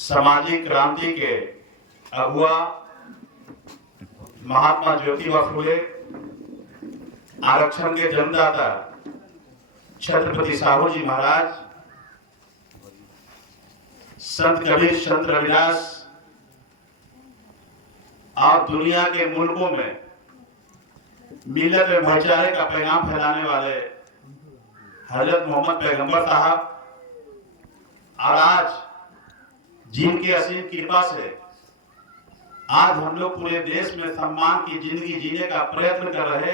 सामाजिक क्रांति के अगुआ महात्मा ज्योतिबा फुले, आरक्षण के जन्मदाता छत्रपति साहू जी महाराज, संत कबीर, संत रविदास और दुनिया के मुल्कों में मिलत में भाईचारे का पैगाम फैलाने वाले हजरत मोहम्मद पैगंबर साहब, और आज जिनकी असीम कृपा से आज हम लोग पूरे देश में सम्मान की जिंदगी जीने का प्रयत्न कर रहे,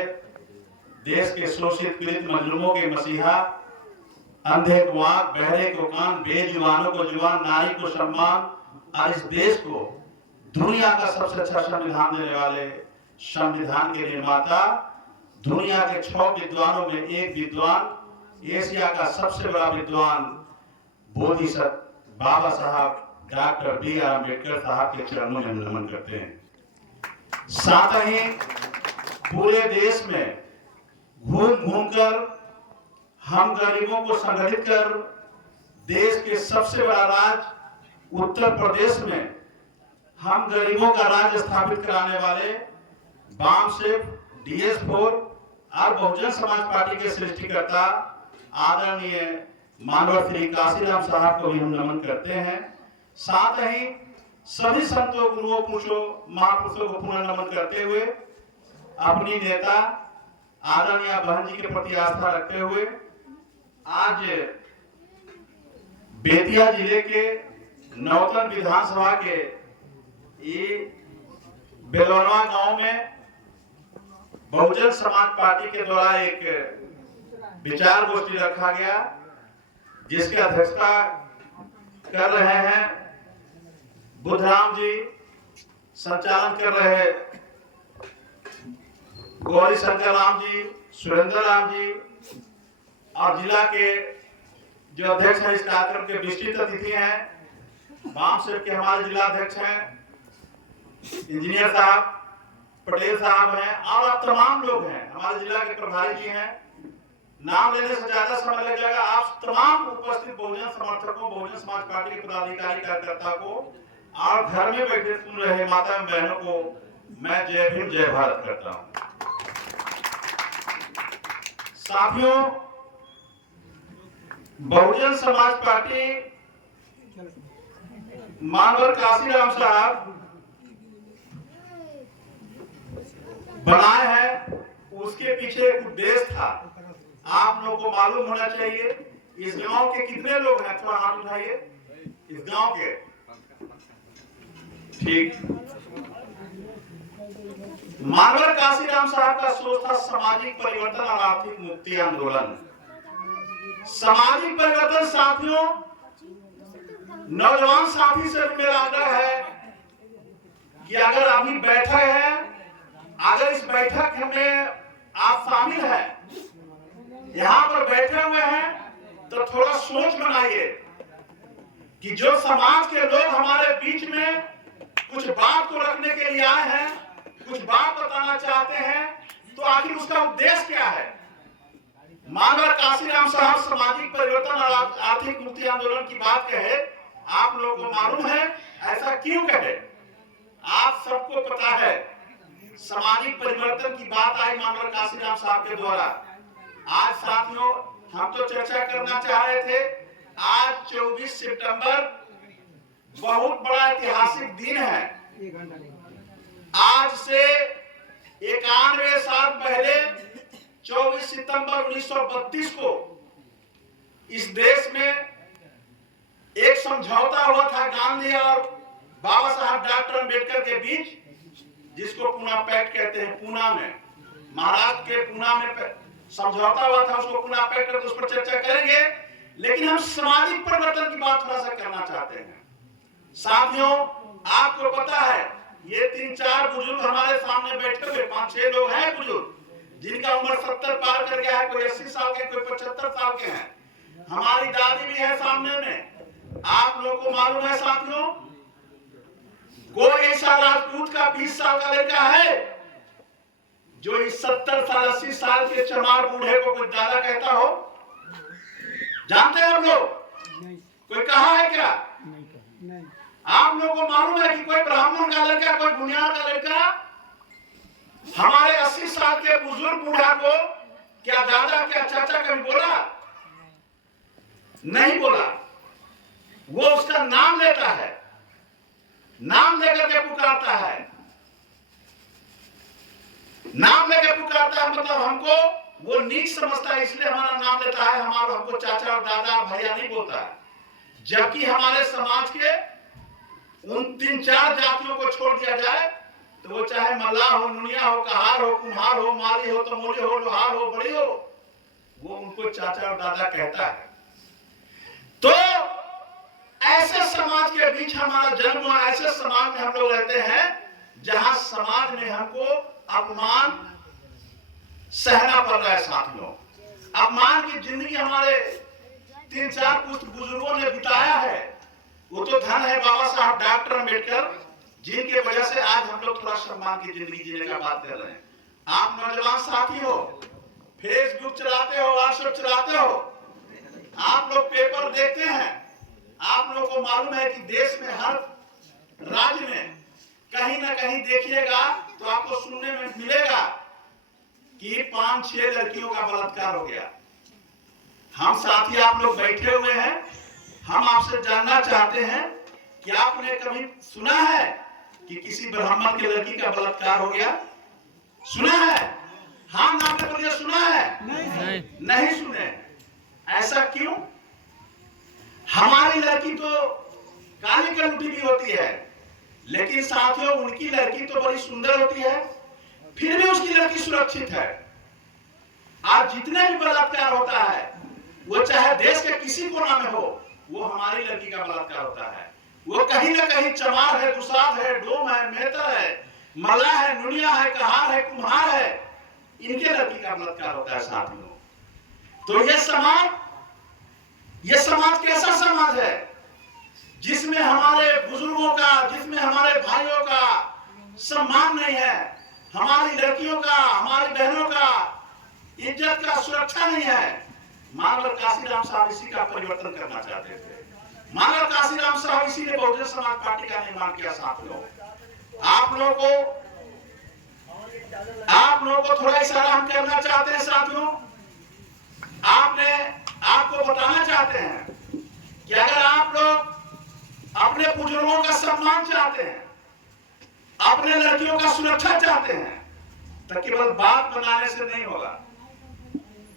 देश के शोषित पीड़ित मजलूमों के मसीहा, अंधे को आंख, बहरे को कान, बेजुबानों को जुबान, नारी को सम्मान और इस देश को दुनिया का सबसे अच्छा संविधान देने वाले संविधान के निर्माता, दुनिया के 6 विद्वानों में एक विद्वान, एशिया का सबसे बड़ा विद्वान बोधिसत्व बाबा साहब डॉक्टर बी.आर. अम्बेडकर साहब के चरणों में नमन करते हैं। साथ ही पूरे देश में घूम घूम कर हम गरीबों को संगठित कर देश के सबसे बड़ा राज्य उत्तर प्रदेश में हम गरीबों का राज्य स्थापित कराने वाले बामसेफ, DS4 और बहुजन समाज पार्टी के सृष्टिकर्ता आदरणीय मानव श्री काशीराम साहब को भी हम नमन करते हैं। साथ ही सभी संतों, गुरुओं, पुरुषों, महापुरुषों को पुनः नमन करते हुए अपनी नेता आदरणीय बहन जी के प्रति आस्था रखते हुए आज बेतिया जिले के नौतन विधानसभा के ये बेलोनवा गांव में बहुजन समाज पार्टी के द्वारा एक विचार गोष्ठी रखा गया, जिसकी अध्यक्षता कर रहे हैं बुद्धराम जी, संचालन कर रहे हैं गौरी शंकर राम जी, सुरेंद्र राम जी, और जिला के जो अध्यक्ष हैं इस कार्यक्रम के विशिष्ट अतिथि हैं, बामसेफ के हमारे जिला अध्यक्ष हैं इंजीनियर साहब, पटेल साहब हैं, और आप तमाम लोग हैं, हमारे जिला के प्रभारी जी हैं। नाम लेने से ज्यादा समय लग जाएगा। आप तमाम उपस्थित बहुजन समर्थकों, बहुजन समाज पार्टी के पदाधिकारी, कार्यकर्ता को और घर में बैठे सुन रहे माता बहनों को मैं जय भीम, जय भारत करता हूं। साथियों, बहुजन समाज पार्टी मानवर काशीराम साहब बनाए हैं, उसके पीछे एक उद्देश्य था। आप लोगों को मालूम होना चाहिए इस गांव के कितने लोग हैं, थोड़ा हाथ उठाइए। इस गांव के ठीक, मानवर काशीराम साहब का सोच था सामाजिक परिवर्तन और आर्थिक मुक्ति आंदोलन। सामाजिक परिवर्तन साथियों, नौजवान साथी से मेरा आग्रह है कि अगर अभी बैठे हैं, अगर इस बैठक में आप शामिल हैं, यहाँ पर बैठे हुए हैं, तो थोड़ा सोच बनाइए कि जो समाज के लोग हमारे बीच में कुछ बात को रखने के लिए आए हैं, कुछ बात बताना चाहते हैं, तो आखिर उसका उद्देश्य क्या है। मानवर काशीराम साहब सामाजिक परिवर्तन और आर्थिक मुक्ति आंदोलन की बात कहे, आप लोगों को मालूम है ऐसा क्यों कहे। आप सबको पता है सामाजिक परिवर्तन की बात आई मानवर काशीराम साहब के द्वारा। आज साथियों, हम तो चर्चा करना चाह रहे थे, आज 24 सितंबर बहुत बड़ा ऐतिहासिक दिन है। आज से 91 साल पहले 24 सितंबर 1932 को इस देश में एक समझौता हुआ था गांधी और बाबा साहब डॉक्टर अम्बेडकर के बीच, जिसको पूना पैक्ट कहते हैं। पूना में, महाराष्ट्र के पूना में समझौता हुआ था, उसको पूना पैक्ट करके उस पर चर्चा करेंगे। लेकिन हम सामाजिक परिवर्तन की बात थोड़ा सा करना चाहते हैं। साथियों, आपको पता है ये 3-4 बुजुर्ग हमारे सामने बैठे हुए, 5-6 लोग हैं बुजुर्ग, जिनका उम्र 70 पार कर गया है, कोई 80 साल के, कोई 75 साल के हैं। हमारी दादी भी है सामने में। आप लोगों को मालूम है साथियों, कोई ऐसा राजपूत का 20 साल का लड़का है जो इस 70 साल 80 साल के चमार बूढ़े को कोई दादा कहता हो? जानते हैं आप लोग? कोई कहा है क्या? आप लोगों को मालूम है कि कोई ब्राह्मण का लड़का, कोई बुनियाद का लड़का हमारे 80 साल के बुजुर्ग बूढ़ा को क्या दादा क्या चाचा कभी बोला? नहीं बोला। वो उसका नाम लेता है, नाम लेकर के पुकारता है, नाम लेकर पुकारता है, मतलब हमको वो नीच समझता है, इसलिए हमारा नाम लेता है। हमारा हमको चाचा और दादा भैया नहीं बोलता है। जबकि हमारे समाज के उन 3-4 जातियों को छोड़ दिया जाए तो वो चाहे मल्लाह हो, नुनिया हो, कहार हो, कुम्हार हो, माली हो, तमोली हो, लोहार हो, बड़ी हो, वो उनको चाचा और दादा कहता है। तो ऐसे समाज के बीच हमारा जन्म हुआ, ऐसे समाज में हम लोग रहते हैं जहां समाज में हमको अपमान सहना पड़ रहा है। साथियों, अपमान की जिंदगी हमारे 3-4 पुस्त बुजुर्गों ने बिताया है। वो तो धन है बाबा साहब डॉक्टर अम्बेडकर, जिनके वजह से आज हम लोग थोड़ा सम्मान की जिंदगी जीने का बात कर रहे हैं। आप नौजवान साथी हो, फेसबुक चलाते हो, व्हाट्सएप चलाते हो, आप लोग पेपर देखते हैं, आप लोगों को मालूम है कि देश में हर राज्य में कहीं ना कहीं देखिएगा तो आपको सुनने में मिलेगा कि 5-6 लड़कियों का बलात्कार हो गया। हम साथी आप लोग बैठे हुए हैं, हम आपसे जानना चाहते हैं कि आपने कभी सुना है कि किसी ब्राह्मण की लड़की का बलात्कार हो गया? सुना है? हाँ नाम में बोलिए, सुना है? नहीं सुने। ऐसा क्यों? हमारी लड़की तो काली कलुटी भी होती है, लेकिन साथियों उनकी लड़की तो बड़ी सुंदर होती है, फिर भी उसकी लड़की सुरक्षित है। आज जितने भी बलात्कार होता है, वो चाहे देश के किसी कोना में हो, वो हमारी लड़की का बलात्कार होता है। वो कहीं ना कहीं चमार है, दुसाध है, डोम है, मेहतर है, मल्ला है, नुनिया है, कहार है, कुम्हार है, इनके लड़की का बलात्कार होता है साथियों। तो ये समाज कैसा समाज है जिसमें हमारे बुजुर्गों का, जिसमें हमारे भाइयों का सम्मान नहीं है, हमारी लड़कियों का, हमारी बहनों का इज्जत का सुरक्षा नहीं है। मानव काशीराम साहब इसी का परिवर्तन करना चाहते थे। मानव काशीराम साहब इसीलिए बहुजन समाज पार्टी का निर्माण किया। साथियों, आप लोगों को थोड़ा इशारा हम करना चाहते हैं। साथियों, आपको बताना चाहते हैं कि अगर आप लोग अपने बुजुर्गों का सम्मान चाहते हैं, अपने लड़कियों का सुरक्षा चाहते हैं, तो केवल बात बनाने से नहीं होगा।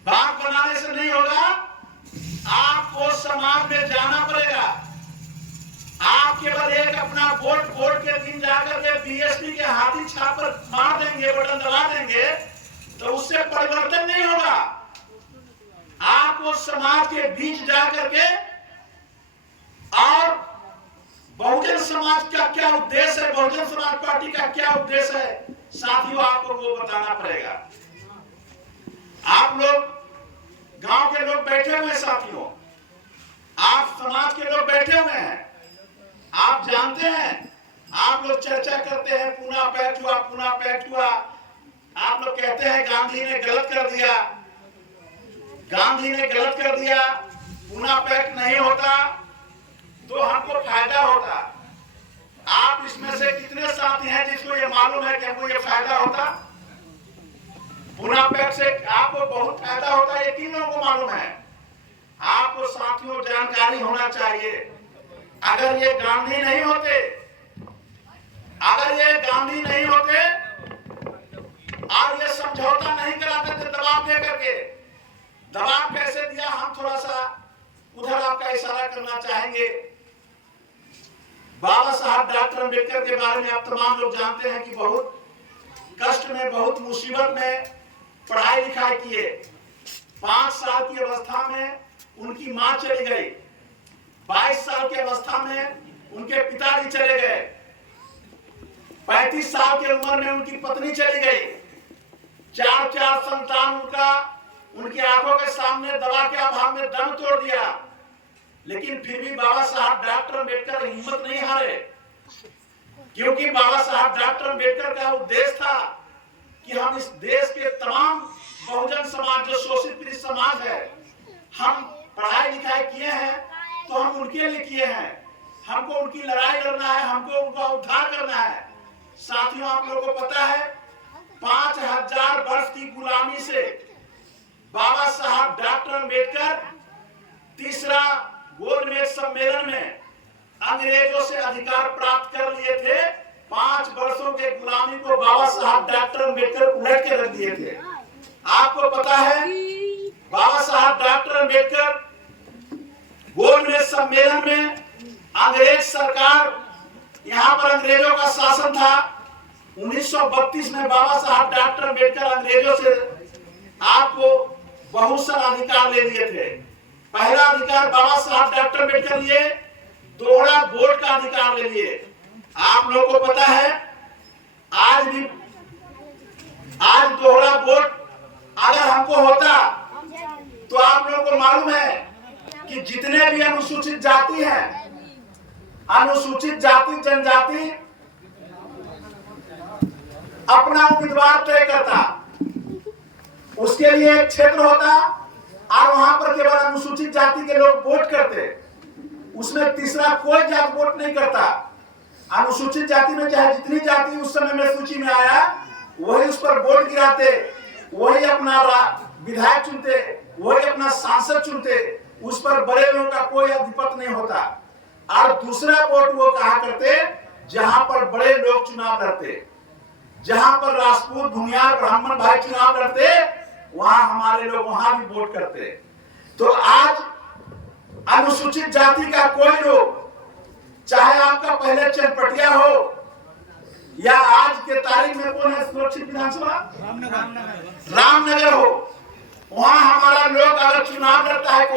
बात बनाने से नहीं होगा, आपको समाज में जाना पड़ेगा। आप केवल एक अपना वोट के दिन जाकर के बीएसपी के हाथी छाप पर मार देंगे, बटन दबा देंगे, तो उससे परिवर्तन नहीं होगा। आपको समाज के बीच जाकर के और बहुजन समाज का क्या उद्देश्य है, बहुजन समाज पार्टी का क्या उद्देश्य है, साथियों आपको वो बताना पड़ेगा। आप लोग गांव के लोग बैठे हुए हैं साथियों, आप समाज के लोग बैठे हुए हैं, आप जानते हैं, आप लोग चर्चा करते हैं पूना पैक्ट हुआ, पूना पैक्ट हुआ। आप लोग कहते हैं गांधी ने गलत कर दिया, गांधी ने गलत कर दिया, पूना पैक्ट नहीं होता तो हमको फायदा होता। आप इसमें से कितने साथी हैं जिसको ये मालूम है कि हमको ये फायदा होता? पूना पैक्ट से आपको बहुत फायदा होता है, ये किन लोगों को मालूम है? आपको साथियों जानकारी होना चाहिए। अगर ये गांधी नहीं होते, अगर ये गांधी नहीं होते और ये समझौता नहीं कराते थे दबाव दे करके, दबाव कैसे दिया, हम थोड़ा सा उधर आपका इशारा करना चाहेंगे। बाबा साहब डॉक्टर अम्बेडकर के बारे में आप तमाम लोग जानते हैं कि बहुत कष्ट में, बहुत मुसीबत में पढ़ाई लिखाई किए। 5 साल की अवस्था में उनकी मां चली गई, 22 साल की अवस्था में उनके पिताजी चले गए, 35 साल की उम्र में उनकी पत्नी चली गई, 4 संतान उनकी आंखों के सामने दवा के अभाव में दम तोड़ दिया। लेकिन फिर भी बाबा साहब डॉक्टर अम्बेडकर हिम्मत नहीं हारे, क्योंकि बाबा साहब डॉक्टर अम्बेडकर का उद्देश्य था कि हम इस देश के तमाम बहुजन समाज, जो शोषित पीड़ित समाज है, हम पढ़ाई लिखाई किए हैं तो हम उनके लिए किए हैं, हमको उनकी लड़ाई लड़ना है, हमको उनका उद्धार करना है। साथियों, आप लोगों को पता है 5000 वर्ष की गुलामी से बाबा साहब डॉक्टर अम्बेडकर तीसरा गोलमेज सम्मेलन में अंग्रेजों से अधिकार प्राप्त कर लिए थे। 5 वर्षों के गुलामी को बाबा साहब डॉक्टर अम्बेडकर उलट के रख दिए थे। आपको पता है बाबा साहब डॉक्टर अम्बेडकर गोलमेज सम्मेलन में अंग्रेज सरकार, यहाँ पर अंग्रेजों का शासन था। 1932 में बाबा साहब डॉक्टर अम्बेडकर अंग्रेजों से आपको बहुत सारा अधिकार ले लिए थे। पहला अधिकार बाबा साहब डॉक्टर अम्बेडकर लिए, दोहरा वोट का अधिकार ले लिए। आप लोगों को पता है आज दोहरा वोट अगर हमको होता तो आप लोगों को मालूम है कि जितने भी अनुसूचित जाति हैं, अनुसूचित जाति जनजाति अपना उम्मीदवार तय करता, उसके लिए एक क्षेत्र होता और वहां पर केवल अनुसूचित जाति के लोग वोट करते। उसमें तीसरा कोई जाति वोट नहीं करता। अनुसूचित जाति में चाहे जितनी जाति उस समय में सूची में आया वही उस पर वोट गिराते, वही अपना विधायक चुनते, वही अपना सांसद चुनते। उस पर बड़े लोगों का कोई अधिपत्य नहीं होता। और दूसरा वोट वो कहा करते जहां पर बड़े लोग चुनाव लड़ते, जहां पर राजपूत भूमियार ब्राह्मण भाई चुनाव लड़ते, वहां हमारे लोग वहां भी वोट करते। तो आज अनुसूचित जाति का कोई लोग, चाहे आपका पहले चनपटिया हो या आज के तारीख में कौन है सुरक्षित विधानसभा, रामनगर हो, वहां हमारा लोग अगर चुनाव लड़ता है,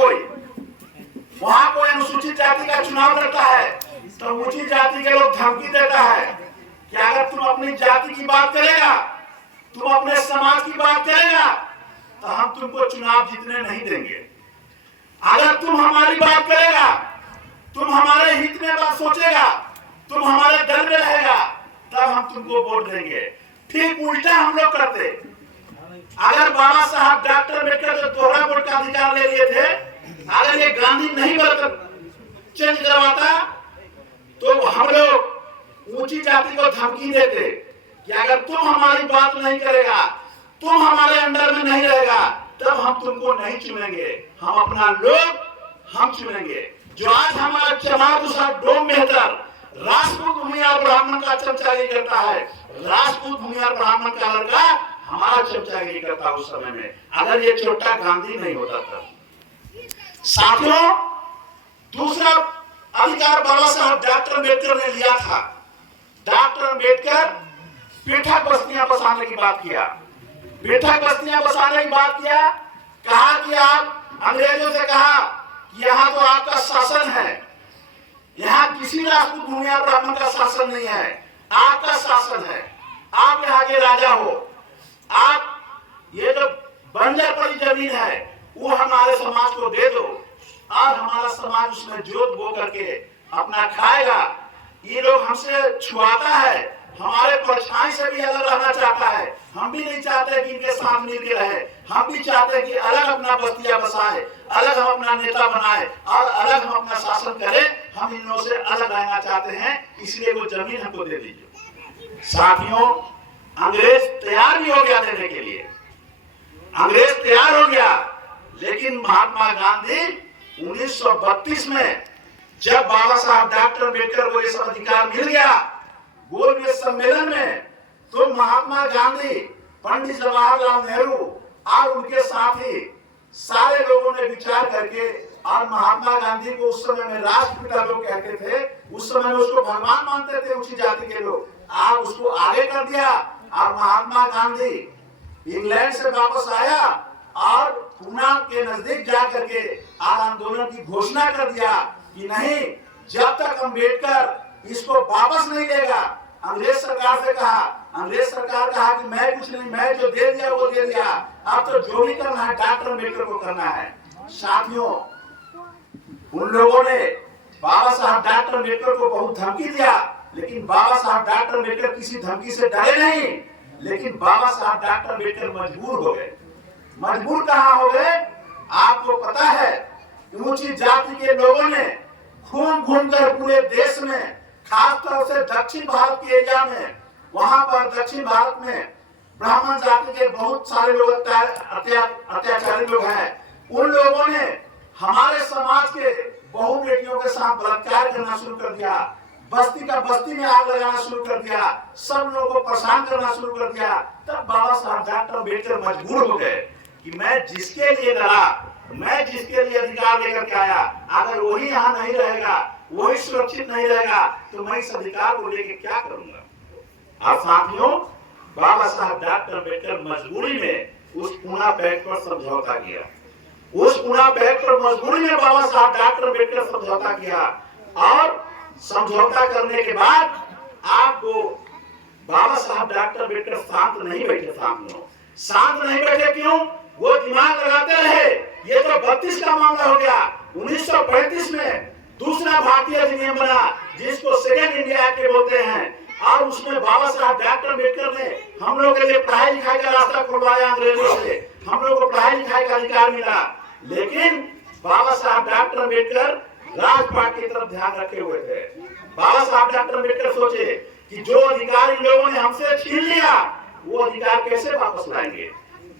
वहां कोई अनुसूचित जाति का चुनाव लड़ता है तो ऊंची जाति के लोग धमकी देता है कि अगर तुम अपनी जाति की बात करेगा, तुम अपने समाज की बात करेगा तो हम तुमको चुनाव जीतने नहीं देंगे। अगर तुम हमारी बात करेगा, तुम हमारे हित में बात सोचेगा, तुम हमारे दल में रहेगा, तब हम तुमको वोट देंगे। ठीक उल्टा हम लोग करते। अगर बाबा साहब डॉक्टर अम्बेडकर जो दोहरा वोट का अधिकार ले लिए थे, अगर ये गांधी नहीं चेंज करवाता तो हम लोग ऊंची जाति को धमकी देते कि अगर तुम हमारी बात नहीं करेगा, तुम हमारे अंडर में नहीं रहेगा, तब हम तुमको नहीं चुनेंगे, हम अपना लोग हम चुनेंगे। जो आज हमारा चमार डोम मेहतर राजपूत भूमियार ब्राह्मण का चमचागिरी करता है, राजपूत भूमियार ब्राह्मण का लड़का हमारा चमचागिरी करता उस समय में, अगर ये छोटा गांधी नहीं होता था। साथियों, दूसरा अधिकार बाबा साहब डॉक्टर अम्बेडकर ने लिया था। डॉक्टर अम्बेडकर पृथक बस्तियां बसाने की बात किया, पृथक बस्तियां बसाने की बात किया। कहा कि आप अंग्रेजों से कहा कि यहाँ तो आपका शासन है, यहाँ किसी राजपूत भूमियार ब्राह्मण का शासन नहीं है, आपका शासन है, आप यहाँ के राजा हो। आप ये जो बंजर पड़ी जमीन है वो हमारे समाज को दे दो और हमारा समाज उसमें जोत बो करके अपना खाएगा। ये लोग हमसे छुआता है, हमारे परछाई से भी अलग रहना चाहता है। हम भी नहीं चाहते कि इनके साथ मिल के रहे, हम भी चाहते हैं कि अलग अपना बस्तियां बसाए, अलग हम अपना नेता बनाए और अलग हम अपना शासन करें। हम इन लोगों से अलग रहना चाहते हैं, इसलिए वो जमीन हमको दे दीजिए। साथियों, अंग्रेज तैयार भी हो गया देने के लिए, अंग्रेज तैयार हो गया, लेकिन महात्मा गांधी 1932 में जब बाबा साहब डॉक्टर अम्बेडकर को ये सब अधिकार मिल गया गोलमेज सम्मेलन में, तो महात्मा गांधी, पंडित जवाहरलाल नेहरू और उनके साथी सारे लोगों ने विचार करके, और महात्मा गांधी को उस समय में राष्ट्रपिता लोग कहते थे, उस समय में उसको भगवान मानते थे ऊंची जाति के लोग, और उसको आगे कर दिया। और महात्मा गांधी इंग्लैंड से वापस आया और पूना के नजदीक जा करके आंदोलन की घोषणा कर दिया कि नहीं, जब तक अम्बेडकर इसको वापस नहीं लेगा। अंग्रेज सरकार से कहा, अंग्रेज सरकार कहा कि मैं कुछ नहीं, मैं जो दे दिया वो दे दिया, अब तो जो भी करना है डॉक्टर अम्बेडकर को करना है। साथियों, उन लोगों ने बाबा साहब डॉक्टर अम्बेडकर को बहुत धमकी दिया, लेकिन बाबा साहब डॉक्टर अम्बेडकर किसी धमकी से डरे नहीं। लेकिन बाबा साहब डॉक्टर अम्बेडकर मजबूर हो गए। मजबूर कहाँ हो गए? आपको पता है, ऊंची जाति के लोगों ने घूम घूम कर पूरे देश में, खासतौर से दक्षिण भारत के एरिया में, वहां पर दक्षिण भारत में ब्राह्मण जाति के बहुत सारे लोग अत्याचारी लोग हैं। उन लोगों ने हमारे समाज के बहु बेटियों के साथ बलात्कार करना शुरू कर दिया, बस्ती का बस्ती में आग लगाना शुरू कर दिया, सब लोगों को परेशान करना शुरू कर दिया। तब बाबा साहब डॉक्टर अम्बेडकर मजबूर हो गए कि मैं जिसके लिए लड़ा, मैं जिसके लिए अधिकार लेकर के आया, अगर वही यहाँ नहीं रहेगा, वही सुरक्षित नहीं रहेगा, तो मैं इस अधिकार को लेकर क्या करूंगा। और साथियों, बाबा साहब डॉक्टर अम्बेडकर मजबूरी में उस पूना पैक्ट पर समझौता किया। उस पूना पैक्ट पर मजबूरी में बाबा साहब डॉक्टर अम्बेडकर समझौता किया। और समझौता करने के बाद आपको बाबा साहब डॉक्टर अम्बेडकर शांत नहीं बैठे। साथियों, शांत नहीं बैठे क्यों? वो दिमाग लगाते रहे। ये तो 32 का मामला हो गया। 1935 में दूसरा भारतीय अधिनियम बना, जिसको सेकेंड इंडिया एक्ट बोलते हैं। और उसमें बाबा साहब डॉक्टर अम्बेडकर ने हम लोग के लिए पढ़ाई लिखाई का रास्ता खुलवाया अंग्रेजों से, हम लोग को पढ़ाई लिखाई का अधिकार मिला। लेकिन बाबा साहब डॉक्टर अम्बेडकर राजपाट की तरफ ध्यान रखे हुए थे। बाबा साहब डॉक्टर अम्बेडकर सोचे कि जो अधिकार इन लोगों ने हमसे छीन लिया, वो अधिकार कैसे वापस लाएंगे।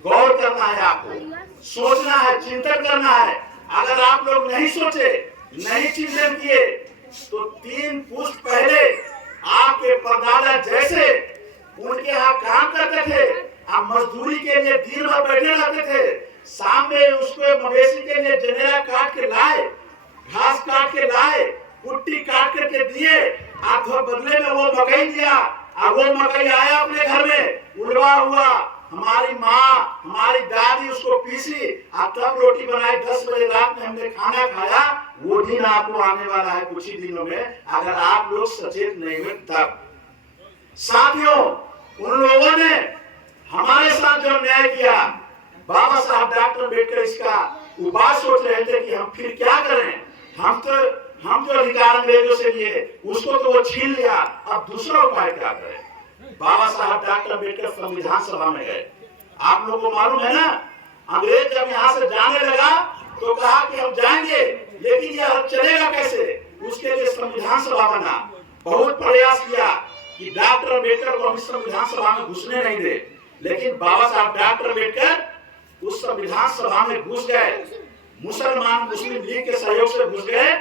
गौर करना है, आपको सोचना है, चिंतन करना है। अगर आप लोग नहीं सोचे, नहीं चिंतन किए, तो 3 पुश्त पहले आपके परदादा जैसे उनके यहाँ काम करते थे, आप मजदूरी के लिए दिन भर बैठे रहते थे, शाम में उसको मवेशी के लिए जनेरा काट के लाए, घास काट के लाए, कुट्टी काट करके दिए, आप बदले में वो मकई दिया। और वो मकई आया अपने घर में उड़वा हुआ, हमारी माँ, हमारी दादी उसको पीसी और तब रोटी बनाई। 10 बजे रात में हमने खाना खाया। वो दिन आपको आने वाला है कुछ ही दिनों में, अगर आप लोग सचेत नहीं हुए तब। साथियों, उन लोगों ने हमारे साथ जो न्याय किया, बाबा साहब डॉक्टर अम्बेडकर इसका उपाय सोच रहे थे कि हम फिर क्या करें। हम जो अधिकार अंग्रेजों से लिए, उसको तो वो छीन लिया, अब दूसरा उपाय क्या करें। बाबा साहब डॉक्टर अम्बेडकर संविधान सभा में गए। आप लोगों को मालूम है ना, अंग्रेज जब यहाँ से जाने लगा तो कहा कि हम जाएंगे, लेकिन यह चलेगा कैसे। उसके लिए संविधान सभा बना। बहुत प्रयास किया कि डॉक्टर अम्बेडकर को हम संविधान सभा में घुसने नहीं दे, लेकिन बाबा साहब डॉक्टर अम्बेडकर उस संविधान सभा में घुस गए। मुसलमान मुस्लिम लीग के सहयोग से घुस गए।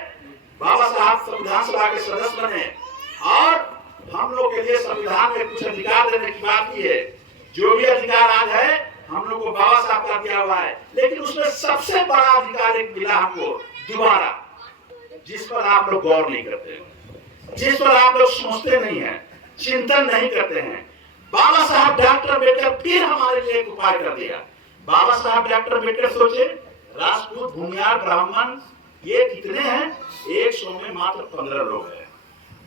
बाबा साहब संविधान सभा के सदस्य बने और हम लोग के लिए संविधान में कुछ अधिकार देने की बात की है। जो भी अधिकार आज है हम लोग को बाबा साहब का दिया हुआ है, लेकिन उसमें सबसे बड़ा अधिकार एक मिला हमको दोबारा, जिस पर आप लोग गौर नहीं करते, जिस पर आप लोग सोचते नहीं है, चिंतन नहीं करते हैं। बाबा साहब डॉक्टर अम्बेडकर फिर हमारे लिए एक उपाय कर दिया। बाबा साहब डॉक्टर अम्बेडकर सोचे, राजपूत, भूमियार, ब्राह्मण ये कितने हैं? 100 में मात्र 15 लोग हैं,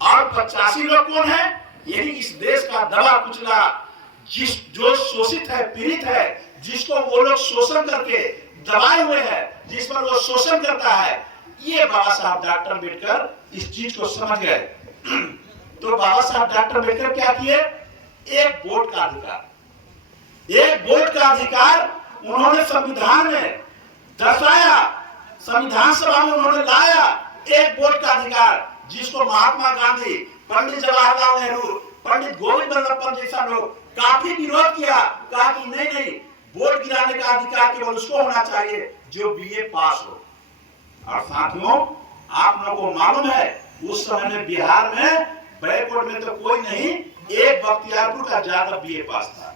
और 85 लोग कौन है? यही इस देश का दबा कुचला, जो शोषित है, पीड़ित है, जिसको वो लोग शोषण करके दबाए हुए हैं, जिस पर वो शोषण करता है। ये बाबा साहब डॉक्टर अम्बेडकर इस चीज को समझ गए। तो बाबा साहब डॉक्टर अम्बेडकर क्या किए? एक वोट का अधिकार, एक वोट का अधिकार उन्होंने संविधान में दर्शाया, संविधान सभा में उन्होंने लाया। एक वोट का अधिकार, जिसको महात्मा गांधी, पंडित जवाहरलाल नेहरू, पंडित गोविंद बल्लभ पंत जैसा लोग काफी विरोध किया, कहा कि नहीं, वोट गिराने का अधिकार केवल उसको होना चाहिए जो बीए पास हो। और साथियों, आप लोगों को मालूम है उस समय में बिहार में बैकवर्ड में तो कोई नहीं, एक बख्तियारपुर का ज्यादा बीए पास था,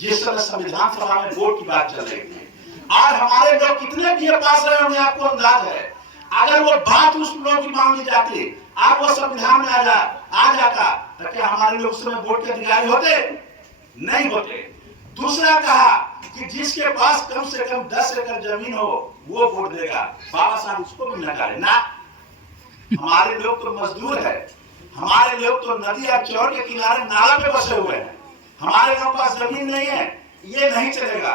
जिस समय संविधान सभा में वोट की बात चल रही थी। आज हमारे लोग कितने बीए पास रहे होंगे आपको अंदाज है। अगर वो बात उस लोगों की मान ली जाती, आज वो संविधान में आ जाता, तो क्या हमारे लोग उस समय वोट के अधिकारी होते? नहीं होते। दूसरा कहा कि जिसके पास कम से कम 10 एकड़ जमीन हो वो वोट देगा। बाबा साहब उसको भी नकारे ना। हमारे लोग तो मजदूर है, हमारे लोग तो नदी या चौर के किनारे नाला पे बसे हुए हैं, हमारे लोग पास जमीन नहीं है, ये नहीं चलेगा।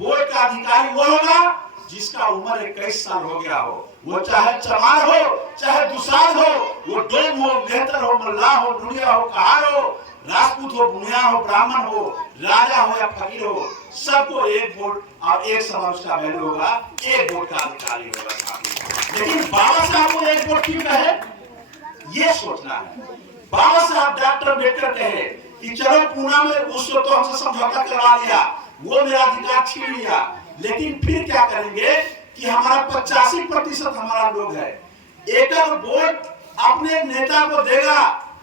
वोट का अधिकारी वो होगा जिसका उम्र 21 साल हो गया हो, वो चाहे चमार हो, चाहे दुसाध हो, वो डोम हो, मेहतर हो, मल्लाह हो, नुड़िया हो, कहार हो, राजपूत हो, भूमिया हो, ब्राह्मण हो, राजा हो या फकीर हो, सबको एक वोट और एक समय उसका वैल्यू होगा, एक वोट का अधिकारी होगा। लेकिन बाबा साहब को एक वोट क्यों कहे, ये सोचना है। बाबा साहब डॉक्टर अम्बेडकर कहे कि चलो पूना में उसको तो हमसे समझौता करवा लिया, वो मेरा अधिकार छीन लिया, लेकिन फिर क्या करेंगे कि हमारा 85% हमारा लोग है, एक वोट अपने नेता को देगा,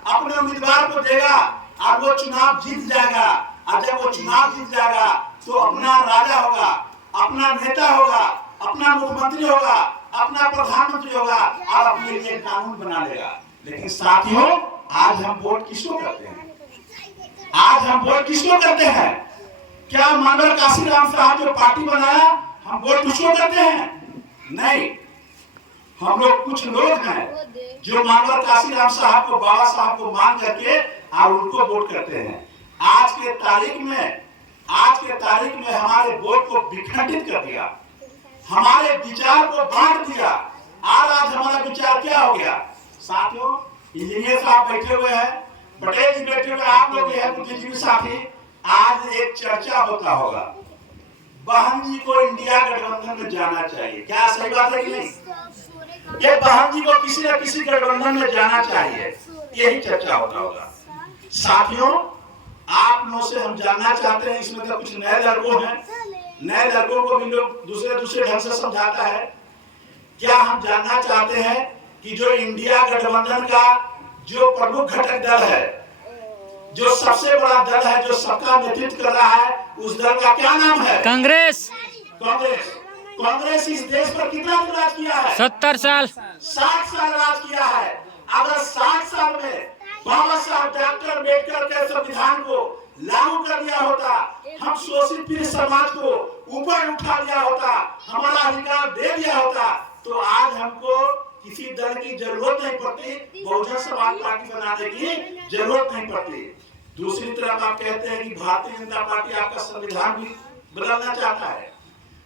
अपने उम्मीदवार को देगा और वो चुनाव जीत जाएगा। और जब वो चुनाव जीत जाएगा तो अपना राजा होगा, अपना नेता होगा, अपना मुख्यमंत्री होगा, अपना प्रधानमंत्री होगा और अपने लिए कानून बना लेगा। लेकिन साथियों, आज हम वोट किसको करते हैं? आज हम वोट किसको करते हैं? क्या मानवर काशीराम साहब जो पार्टी बनाया, हम वोट किसको करते हैं? नहीं, हम लोग कुछ लोग हैं जो मानवर काशीराम साहब को, बाबा साहब को मान करके और उनको वोट करते हैं। आज के तारीख में हमारे वोट को विखंडित कर दिया, हमारे विचार को बांट दिया। और आज हमारा विचार क्या हो गया? साथियों, इंजीनियर साहब बैठे हुए हैं, पटेल जी बैठे हुए, आप लोग हैं बुद्धिजीवी साथी। आज एक चर्चा होता होगा, बहन जी को इंडिया गठबंधन में जाना चाहिए, क्या सही बात है कि नहीं? ये बहन जी को किसी न किसी गठबंधन में जाना चाहिए, यही चर्चा होता होगा। साथियों, आप लोगों से हम जानना चाहते हैं, इसमें तो कुछ नए लड़कों हैं, नए लड़कों को भी लोग दूसरे ढंग से समझाता है। क्या हम जानना चाहते हैं कि जो इंडिया गठबंधन का जो प्रमुख घटक दल है, जो सबसे बड़ा दल है, जो सबका नेतृत्व कर रहा है, उस दल का क्या नाम है? कांग्रेस। कांग्रेस इस देश पर कितना राज किया है? 70 साल, 60 साल राज किया है। अगर 60 साल में बाबा साहब डॉक्टर अम्बेडकर के संविधान को लागू कर दिया होता, हम शोषित पीड़ित समाज को ऊपर उठा लिया होता, हमारा अधिकार दे दिया होता, तो आज हमको किसी दल की जरूरत नहीं पड़ती, बहुजन समाज पार्टी बनाने की जरूरत नहीं पड़ती। दूसरी तरफ आप कहते हैं कि भारतीय जनता पार्टी आपका संविधान भी बदलना चाहता है।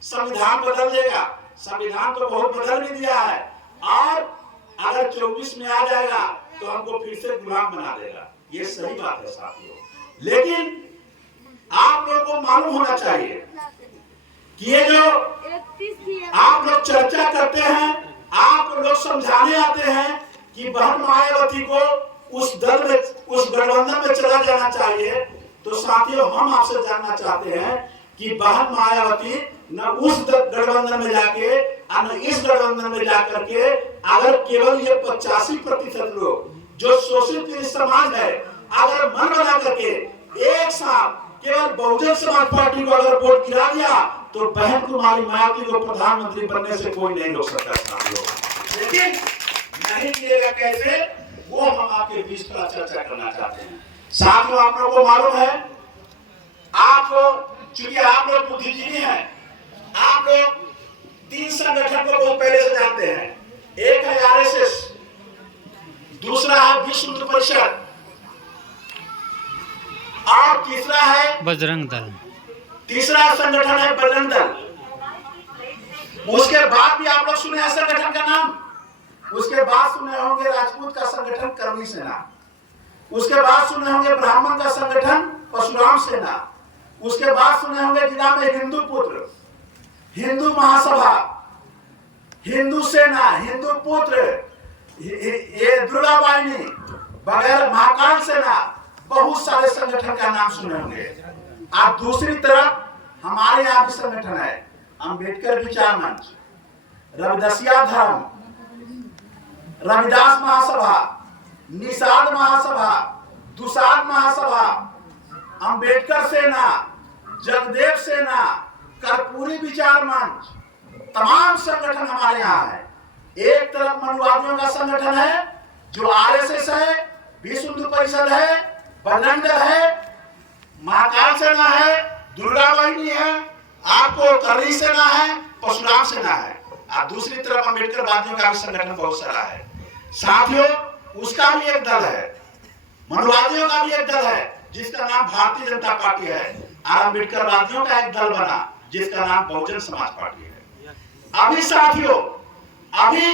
संविधान बदल देगा, संविधान तो बहुत बदल भी दिया है, और अगर 24 में आ जाएगा तो हमको फिर से गुलाम बना देगा। ये सही बात है साथियों, लेकिन आप लोगों को मालूम होना चाहिए कि ये जो आप लोग चर्चा करते हैं, आप लोग समझाने आते हैं कि बहन मायावती को उस दल में, उस गठबंधन में चला जाना चाहिए, तो साथियों हम आपसे जानना चाहते हैं कि बहन मायावती न उस गठबंधन में जाके और न इस गठबंधन में जाकर के, अगर केवल ये 85% लोग जो शोषित समाज है, अगर मन बना करके एक साथ केवल बहुजन समाज पार्टी को अगर वोट गिरा दिया, तो बहन कुमारी मायावती को प्रधानमंत्री बनने से कोई नहीं रोक सकता। लेकिन नहीं गिरेगा कैसे, वो हम आपके बीच थोड़ा चर्चा करना चाहते हैं। साथियों, आप लोगों को मालूम है, आप चूंकि आप लोग बुद्धिजीवी हैं, आप लोग 3 संगठन को बहुत पहले से जानते हैं। एक है आरएसएस, दूसरा है विश्व हिंदू परिषद, और तीसरा है बजरंग दल। तीसरा संगठन है बजरंग दल। उसके बाद भी आप लोग सुने हैं संगठन का नाम, उसके बाद सुने होंगे राजपूत का संगठन कर्मी सेना, उसके बाद सुने होंगे ब्राह्मण का संगठन परशुराम सेना, उसके बाद सुने होंगे जिला में हिंदू पुत्र, हिंदू महासभा, हिंदू सेना, हिंदू पुत्र, ये दुर्गा वाहिनी वगैरह, महाकाल सेना, बहुत सारे संगठन का नाम सुने होंगे। आप दूसरी तरफ हमारे यहाँ भी संगठन है, अंबेडकर विचार मंच, रविदासिया धर्म, रविदास महासभा, निषाद महासभा, दुसाद महासभा, अंबेडकर सेना, जगदेव सेना, कर्पूरी विचार मंच, तमाम संगठन हमारे यहाँ है। एक तरफ मनुवादियों का संगठन है जो आरएसएस है, विश्व हिंदू परिषद है, बजरंग दल है, महाकाल सेना है, दुर्गा वाहिनी है, आपको कर्णी सेना है, परशुराम सेना है, और दूसरी तरफ अम्बेडकर वादियों का भी संगठन बहुत सारा है। साथियों, उसका भी एक दल है, मनुवादियों का भी एक दल है जिसका नाम भारतीय जनता पार्टी है, और अम्बेडकर वादियों का एक दल बना जिसका नाम बहुजन समाज पार्टी है। अभी साथियों, अभी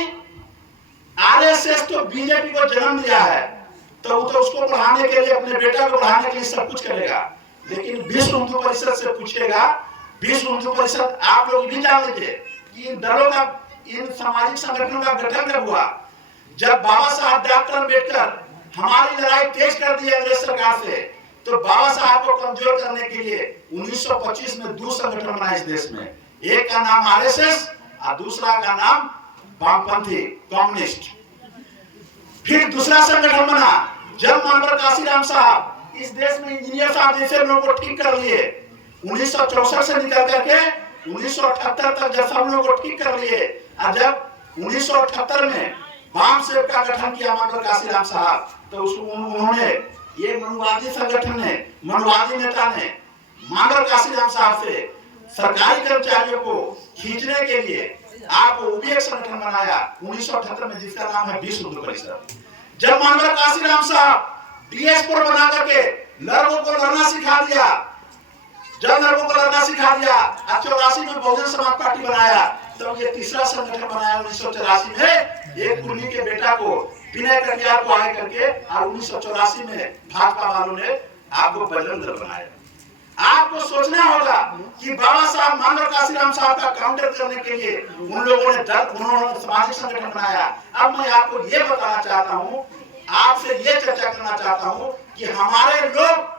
आरएसएस तो बीजेपी को जन्म दिया है, तो वो तो उसको पढ़ाने के लिए, अपने बेटा को पढ़ाने के लिए सब कुछ करेगा, लेकिन विश्व हिंदू परिषद से पूछेगा, विश्व हिंदू परिषद आप लोग भी जान लीजिए कि इन दलों का, इन सामाजिक संगठनों का गठन कब हुआ? जब बाबा साहब डॉक्टर अम्बेडकर हमारी लड़ाई तेज कर दी अंग्रेज सरकार से, तो बाबा साहब को कमजोर करने के लिए 1925 में दो संगठन बनाए इस देश में। एक का नाम आरएसएस और दूसरा का नाम वामपंथी कम्युनिस्ट। फिर दूसरा संगठन बना जब मानवर काशीराम साहब इस देश में इंजीनियर साहब जैसे लोगों को ठीक कर लिए, 1964 से निकल करके 1978 तक जब सब लोगों को ठीक कर लिए, और जब 1978 में वाम सेव का गठन किया मानवर काशीराम साहब, तो उन्होंने ये मनुवादी संगठन ने, मनुवादी नेता ने मानवर काशीराम साहब से सरकारी कर्मचारियों को खींचने के लिए आप वो भी एक संगठन बनाया 1978 में, जिसका नाम है विश्व हिंदू परिषद। जब मानवर काशीराम साहब डीएस4 बना करके लड़कों को लड़ना सिखा दिया, जब लड़कों को लड़ना सिखा दिया, 84 में बहुजन समाज पार्टी बनाया, तो ये तीसरा संगठन बनाया 1984 में, एक कुर्मी के बेटा को विनय कटियार को आगे करके, और 1984 में भाजपा वालों ने आपको बजरंग दल बनाया। आपको सोचना होगा कि बाबा साहब मानवर काशीराम साहब का काउंटर करने के लिए उन लोगों ने उन्होंने सामाजिक संगठन बनाया। अब मैं आपको ये बताना चाहता हूँ, आपसे ये चर्चा करना चाहता हूँ कि हमारे लोग,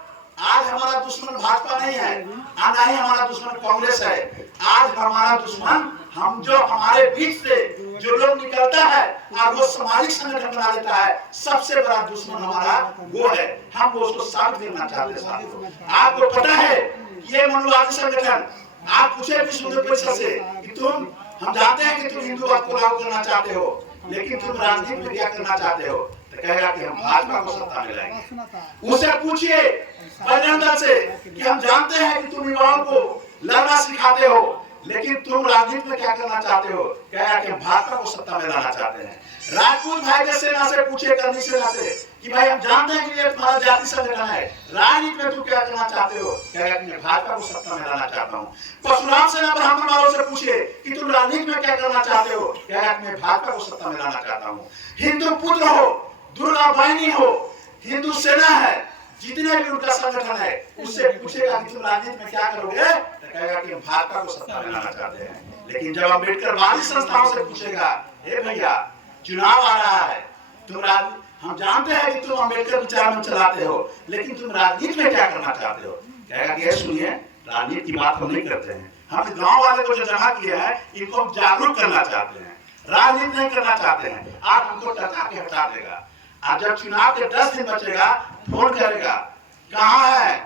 आज हमारा दुश्मन भाजपा नहीं है, ना ही हमारा दुश्मन कांग्रेस है। आज हमारा दुश्मन हम जो हमारे बीच से जो लोग निकलता है और वो सामाजिक संगठन बना लेता है, सबसे बड़ा दुश्मन हमारा वो है। हम वो उसको साथ देना चाहते हैं। साथियों, आपको पता है ये मनुवादी संगठन, आप पूछे विश्व हिंदू परिषद से कि तुम, हम जानते हैं कि तुम हिंदूवाद को लागू करना चाहते हो, लेकिन तुम राजनीति में क्या करना चाहते हो? तो कहेगा कि हम भाजपा को सत्ता में लाएंगे। उसे पूछिए बजरंग दल से कि हम जानते हैं कि तुम युवाओं को लड़ना सिखाते हो, लेकिन तुम राजनीति में क्या करना चाहते हो? कहेगा कि हम भाजपा को सत्ता में लाना चाहते हैं। राजपूत भाई के सेना से पूछिए, करनी सेना से कि भाई हम जानते हैं कि ये तुम्हारा जाति संगठन है, राजनीति में तुम क्या करना चाहते हो? कहेगा कि मैं भाजपा को सत्ता में लाना चाहता हूँ। परशुराम सेना ब्राह्मण वालों से पूछिए कि तुम राजनीति में क्या करना चाहते हो? कहेगा कि मैं भाजपा को सत्ता में लाना चाहता हूँ। हिंदू पुत्र हो, दुर्गा वाहिनी हो, हिंदू सेना है, जितने भी उनका संगठन है, उससे पूछेगा कि तुम राजनीति में क्या करोगे? कहेगा कि हम भाजपा को सत्ता में लाना चाहते हैं। लेकिन जब अम्बेडकर वादी संस्थाओं से पूछेगा, हे भैया चुनाव आ रहा है, तुम हम जानते हैं कि तुम अम्बेडकर विचार में चलाते हो, लेकिन तुम राजनीति में क्या करना चाहते हो? कहेगा कि सुनिए, राजनीति की बात हम नहीं करते हैं, हम गांव वाले को जो जमा किए हैं इनको हम जागरूक करना चाहते हैं, राजनीति नहीं करना चाहते हैं। आप हमको टका के हटा देगा, और जब चुनाव के 10 दिन बचेगा फोन करेगा, कहाँ है?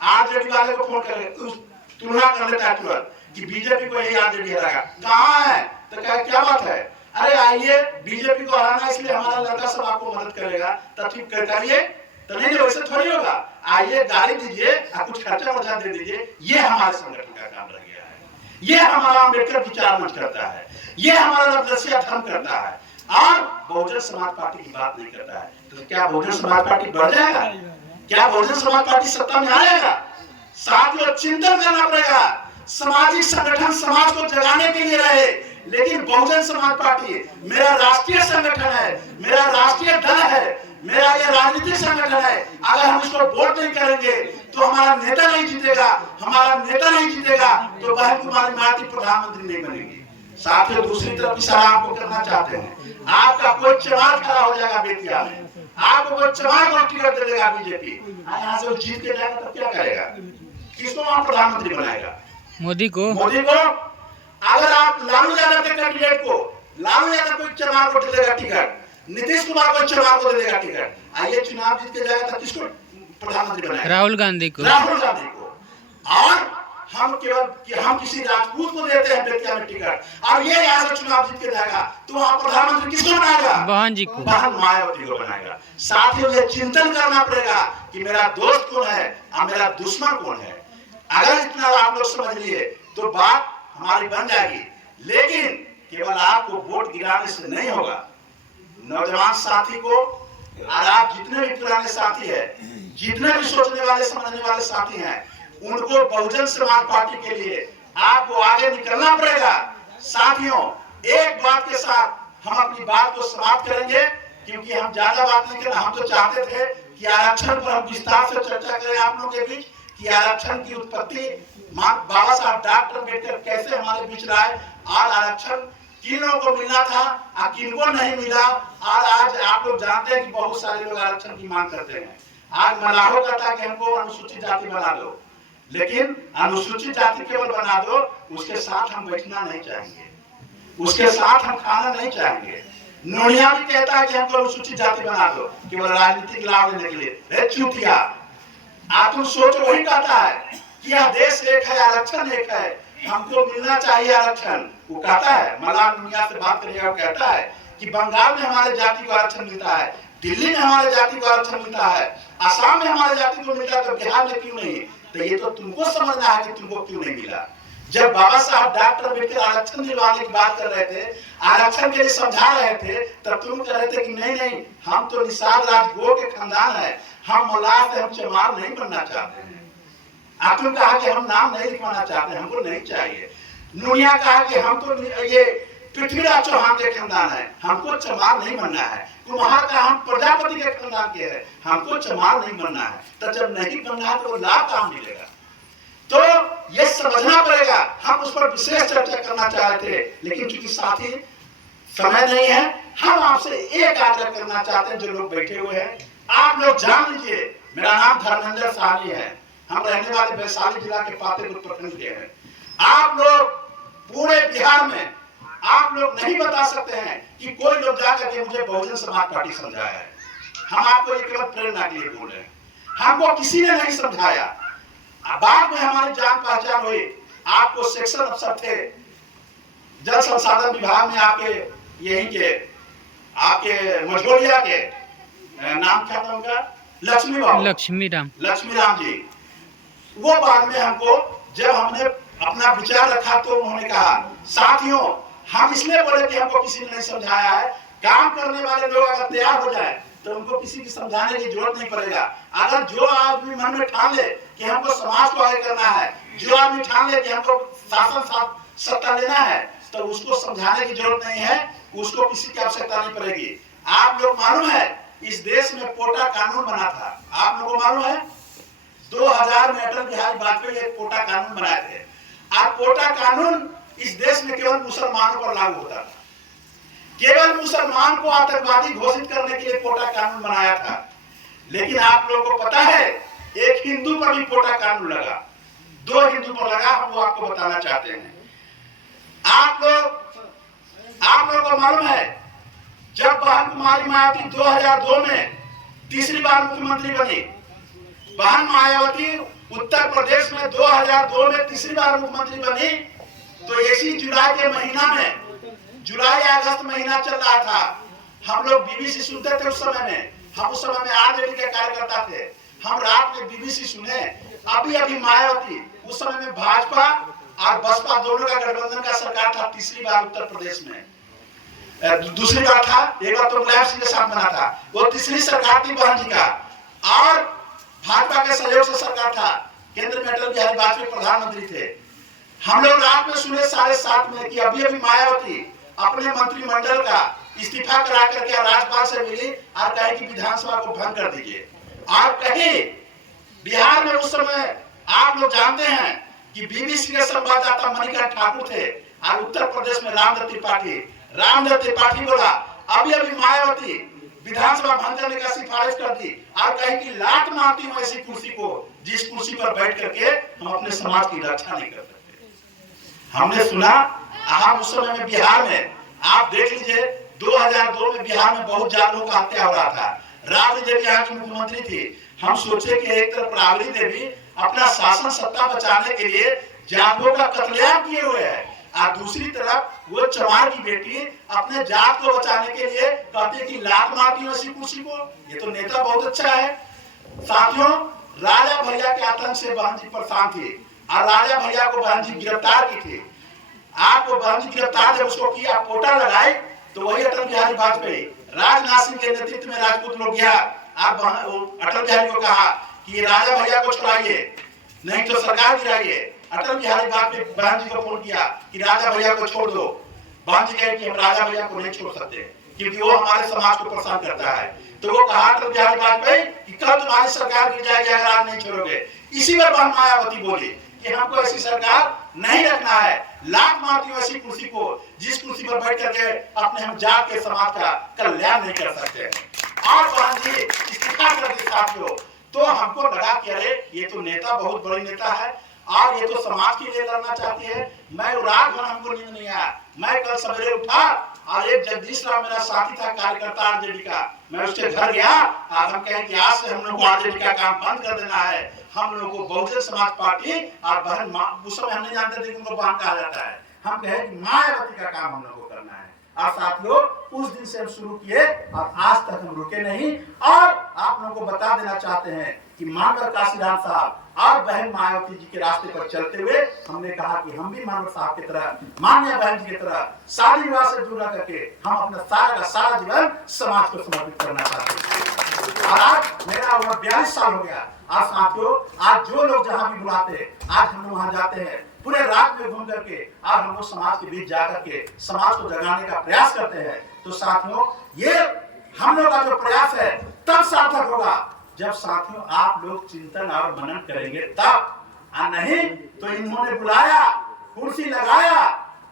आरजेडी वाले को फोन करेगा, तुलना कर लेता है तुरंत कि बीजेपी को यही आरजेडी हराएगा, कहाँ है? तो कहे क्या बात है? अरे आइए बीजेपी को हराना, इसलिए हमारा लड़का सब आपको मदद करेगा, तब ठीक करिए। तो नहीं, वैसे थोड़ी होगा, आइए गाड़ी दीजिए और कुछ खर्चा वर्चा दे दीजिए। ये हमारे संगठन का काम रह गया है, ये हमारा अम्बेडकर विचार मंच करता है, ये हमारा नवदसिया धर्म करता है, और बहुजन समाज पार्टी की बात नहीं करता है। तो क्या बहुजन समाज पार्टी बढ़ जाएगा? क्या बहुजन समाज पार्टी सत्ता में आ जाएगा? साथियों, चिंतन करना पड़ेगा। सामाजिक संगठन समाज को जगाने के लिए रहे, लेकिन बहुजन समाज पार्टी मेरा राष्ट्रीय संगठन है, मेरा राष्ट्रीय दल है, मेरा ये राजनीतिक संगठन है। अगर हम इसको वोट नहीं करेंगे तो हमारा नेता नहीं जीतेगा, हमारा नेता नहीं जीतेगा तो बहन कुमारी मायावती प्रधानमंत्री नहीं बनेगी। साथियों, दूसरी तरफ इशारा आपको करना चाहते हैं, आपका कोई चमार खड़ा हो जाएगा बेतिया में, आपको कोई चमार को टिकट दे देगा बीजेपी, यहाँ से जीत के जाएगा तो क्या करेगा? किसको वहां प्रधानमंत्री बनाएगा? मोदी को। मोदी को। अगर आप लालू यादव के कैंडिडेट को, लालू यादव को चमार को दे देगा टिकट, नीतीश कुमार को चमार को दे देगा टिकट, आइए चुनाव जीत के जाएगा तो किसको प्रधानमंत्री बनाएगा? राहुल गांधी को। राहुल गांधी को। और हम केवल कि हम किसी राजपूत को देते हैं बेतिया में टिकट, और ये यहाँ से चुनाव जीत के जाएगा तो वहाँ प्रधानमंत्री किसको बनाएगा? बहन जी को, बहन मायावती को बनाएगा। साथियों, ये चिंतन करना पड़ेगा कि मेरा दोस्त कौन है और मेरा दुश्मन कौन है। अगर इतना आप लोग समझ लिए तो बात हमारी बन जाएगी। लेकिन केवल आपको वोट गिराने से नहीं होगा। नौजवान साथी को, और आप जितने भी पुराने साथी हैं, जितने भी सोचने वाले समझने वाले साथी हैं, उनको बहुजन समाज पार्टी के लिए आपको आगे निकलना पड़ेगा। साथियों, एक बात के साथ हम अपनी बात को समाप्त करेंगे क्योंकि हम ज्यादा बात नहीं करना, हम तो चाहते थे कि आरक्षण पर हम विस्तार से चर्चा करें आप लोगों के बीच कि आरक्षण की उत्पत्ति बाबा साहब डॉक्टर अम्बेडकर कैसे हमारे बीच लाए और आरक्षण किन लोगों को मिलना था और किन को नहीं मिला। और आज आप लोग जानते हैं कि बहुत सारे लोग आरक्षण की मांग करते हैं। आज मलाहो का था कि हमको अनुसूचित जाति बना दो, लेकिन अनुसूचित जाति केवल बना दो, उसके साथ हम बैठना नहीं चाहेंगे, उसके साथ हम खाना नहीं चाहेंगे। नोनिया भी कहता है कि हमको अनुसूचित जाति बना दो केवल राजनीतिक लाभ लेने के लिए। चूतिया आत्म सोच वही कहता है कि यह देश एक है, आरक्षण एक है, हमको मिलना चाहिए आरक्षण। वो कहता है, मलाल दुनिया से बात करेगा, वो कहता है कि बंगाल में हमारे जाति को आरक्षण मिलता है, दिल्ली में हमारे जाति को आरक्षण मिलता है, असम में हमारे जाति को मिलता है, तो बिहार में क्यों नहीं? तो ये तो तुमको समझना है कि तुमको क्यों नहीं मिला। जब बाबा साहब डॉक्टर अम्बेडकर आरक्षण दिलवाने की बात कर रहे थे, आरक्षण के लिए समझा रहे थे, तब तुम कह रहे थे कि नहीं नहीं, हम तो निषाद राजगो के खानदान है, हम मल्लाह से हम चमार नहीं बनना चाहते हैं। आपने कहा कि हम नाम नहीं लिखवाना चाहते, हमको नहीं चाहिए। नुनिया कहा कि हम तो ये पृथ्वीराज चौहान के खानदान है, हमको चमार नहीं बनना है। कुम्हार का हम प्रजापति के खानदान के है, हमको चमार नहीं बनना है। तो जब नहीं बनना है तो लाभ कहाँ मिलेगा? तो ये समझना पड़ेगा। हम उस पर विशेष चर्चा करना चाहते थे, लेकिन चूंकि साथी समय नहीं है, हम आपसे एक आग्रह करना चाहते हैं। जो लोग बैठे हुए हैं, आप लोग जान लीजिए, मेरा नाम धर्मेंद्र साहनी है, हम रहने वाले वैशाली जिला के फतेहपुर प्रखंड के हैं। आप लोग पूरे बिहार में आप लोग नहीं बता सकते हैं कि कोई लोग जाकर के मुझे बहुजन समाज पार्टी समझाया है। हम आपको ये केवल प्रेरणा के लिए बोल रहे हैं, हमको किसी ने नहीं समझाया। बाद में हमारी जान पहचान हुई, आपको सेक्शन अफसर थे जल संसाधन विभाग में, आपके यहीं के आपके मझोलिया के नाम क्या था उनका, लक्ष्मी राम जी। वो बाद में हमको जब हमने अपना विचार रखा तो उन्होंने कहा, साथियों हम इसलिए बोले कि हमको किसी ने नहीं समझाया है। काम करने वाले लोग अगर तैयार हो जाए तो उनको किसी की समझाने की जरूरत नहीं पड़ेगा। अगर जो आदमी मन में ठान ले कि हमको समाज को आगे करना है, जो आदमी ठान ले कि हमको शासन सत्ता लेना है, तो उसको समझाने की जरूरत नहीं है, उसको किसी की आवश्यकता नहीं पड़ेगी। आप लोग मालूम है इस देश में पोटा कानून बना था, आप लोगों को मालूम है 2000 में अटल बिहारी वाजपेयी एक पोटा कानून बनाए थे। आप पोटा कानून इस देश में केवल मुसलमानों पर लागू होता था, केवल मुसलमान को आतंकवादी घोषित करने के लिए पोटा कानून बनाया था। लेकिन आप लोगों को पता है एक हिंदू पर भी पोटा कानून लगा, 2 हिंदू पर लगा, हम वो आपको बताना चाहते हैं। आप लोगों को मालूम है जब बहन कुमारी मायावती 2002 में तीसरी बार मुख्यमंत्री बनी, बहन मायावती उत्तर प्रदेश में 2002 में तीसरी बार मुख्यमंत्री बनी, तो इसी जुलाई के महीना में, जुलाई अगस्त महीना चल रहा था, हम लोग बीबीसी सुनते थे उस समय में। हम उस समय में आरजेडी के कार्यकर्ता थे, हम रात में बीबीसी सुने। अभी मायावती उस समय में भाजपा और बसपा दोनों का गठबंधन का सरकार था, तीसरी बार उत्तर प्रदेश में, दूसरी बार था, एक बार तो मुलायम सिंह के साथ बना था, वो तीसरी सरकार थी बहन जी का। और भाजपा के सहयोग से सरकार था, केंद्र में अटल बिहारी वाजपेयी प्रधानमंत्री थे। हम लोग रात में सुने 7:30 में कि अभी मायावती अपने मंत्रिमंडल का इस्तीफा करा करके राज्यपाल से मिली और कहे कि विधानसभा को भंग कर दीजिए। और कहीं बिहार में उस समय आप लोग जानते हैं कि बीबीसी के संवाददाता मणिकांत ठाकुर थे और उत्तर प्रदेश में रामदत्त त्रिपाठी बोला अभी मायावती विधानसभा भंग करने का सिफारिश कर दी और कहे कि लात मारती हूं ऐसी कुर्सी को जिस कुर्सी पर बैठ करके हम अपने समाज की रक्षा नहीं कर सकते। हमने सुना उस समय में बिहार में आप देख लीजिए 2002 में बिहार में बहुत ज्यादा लोगों का हत्या हो रहा था। राबड़ी देवी यहाँ की मुख्यमंत्री थी। हम सोचे कि एक तरफ राबड़ी देवी अपना शासन सत्ता बचाने के लिए जाटों का कत्लेआम किए हुए है और दूसरी तरफ वो चमार की बेटी अपने जात को बचाने के लिए कहते कि लात मारती हूं ऐसी कुर्सी को। ये तो नेता बहुत अच्छा है। साथियों, राजा भैया के आतंक से बहन जी परेशान थी और राजा भैया को बहन जी गिरफ्तार की थी। आपको बहन जी गिरफ्तार जब उसको किया पोटा लगाए तो वही अटल बिहारी वाजपेयी राजनाथ सिंह के नेतृत्व में राजपूत लोग गया। आप अटल बिहारी को कहा कि राजा भैया को छुड़ाइए नहीं तो सरकार गिराइए। अटल बिहारी वाजपेयी बहन जी को फोन किया कि राजा भैया को छोड़ दो। बहन जी कहे कि हम राजा भैया को नहीं छोड़ सकते, क्योंकि वो हमारे समाज को परेशान करता है। तो वो कहा अटल बिहारी वाजपेयी कि कल तुम्हारी सरकार गिर जाएगी अगर आज नहीं छोड़ोगे। इसी पर बहन मायावती बोली कि हमको ऐसी सरकार नहीं रखना है, लात मारती हूँ ऐसी कुर्सी को जिस कुर्सी पर बैठ करके अपने हम जात के समाज का कल्याण नहीं कर सकते। और बहन जी इस्तीफा कर दी साथियों, तो हमको लगा कि अरे ये तो नेता बहुत बड़ी नेता है और ये तो समाज के लिए लड़ना चाहती है। मैं रात भर हमको नींद नहीं आया। मैं कल सवेरे उठा और एक जगदीश राम मेरा साथी था कार्यकर्ता आरजेडी का, मैं उसके घर गया और हम कहे कि आज से हम लोग को आरजेडी का काम बंद कर देना है। हम लोग को बहुजन समाज पार्टी और बहन उस समय हम नहीं जानते थे कि उनको बहन कहा जाता है, हम कहे कि मायावती का काम हम लोग को करना है। और साथियों उस दिन से हम शुरू किए और आज तक हम रुके नहीं। और आप लोगों को बता देना चाहते हैं कि मानवर काशीराम साहब और बहन मायावती जी के रास्ते पर चलते हुए हमने कहा कि हम भी मानवर साहब की तरह, माननीय बहन जी की तरह शादी विवाह से दूर रह करके हम अपना सारा का सारा जीवन समाज को समर्पित करना चाहते हैं। और आज मेरा उम्र 42 साल हो गया। और साथियों आज जो लोग जहाँ भी बुलाते आज हम लोग वहाँ जाते हैं, पूरे रात में घूम करके और हम लोग समाज के बीच जाकर के समाज को जगाने का प्रयास करते हैं। तो साथियों ये हम लोग का जो प्रयास है तब सार्थक होगा जब साथियों आप लोग चिंतन और मनन करेंगे तब, और नहीं तो इन्होंने बुलाया, कुर्सी लगाया,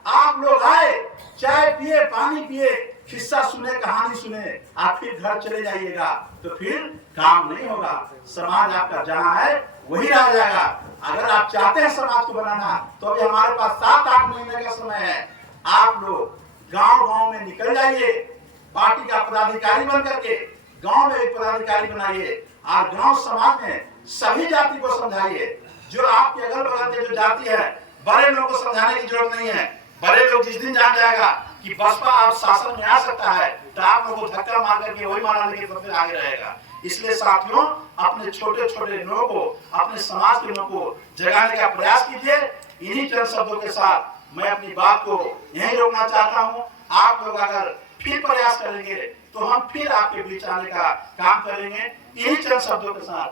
आप लोग आए, चाय पिए, पानी पिए, किस्सा सुने, कहानी सुने, आप फिर घर चले जाइएगा तो फिर काम नहीं होगा। समाज आपका जहाँ है वही रह जाएगा। अगर आप चाहते हैं समाज को बनाना तो अभी हमारे पास 7-8 महीने का समय है। आप लोग गांव-गांव में निकल जाइए, पार्टी का पदाधिकारी बन करके गांव में एक पदाधिकारी बनाइए और गांव समाज में सभी जाति को समझाइए। जो आपके अगल बगल के जो जाति है, बड़े लोगों को समझाने की जरूरत नहीं है। बड़े लोग जिस दिन जान जाएगा कि बसपा आप शासन में आ सकता है तो आप लोगों को धक्का मार करके वही मारा लेके सबसे आगे रहेगा। इसलिए साथियों अपने छोटे छोटे लोगों को, अपने समाज के लोगों को जगाने का प्रयास कीजिए। इन्हीं चंद शब्दों के साथ मैं अपनी बात को यहीं रोकना चाहता हूँ। आप लोग अगर फिर प्रयास करेंगे तो हम फिर आपके बीच आने का काम करेंगे। इन्हीं चंद शब्दों के साथ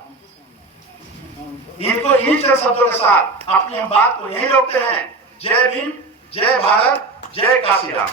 इन्हीं चंद शब्दों के साथ अपनी हम बात को यहीं रोकते हैं। जय भीम, जय भारत, जय काशीराम।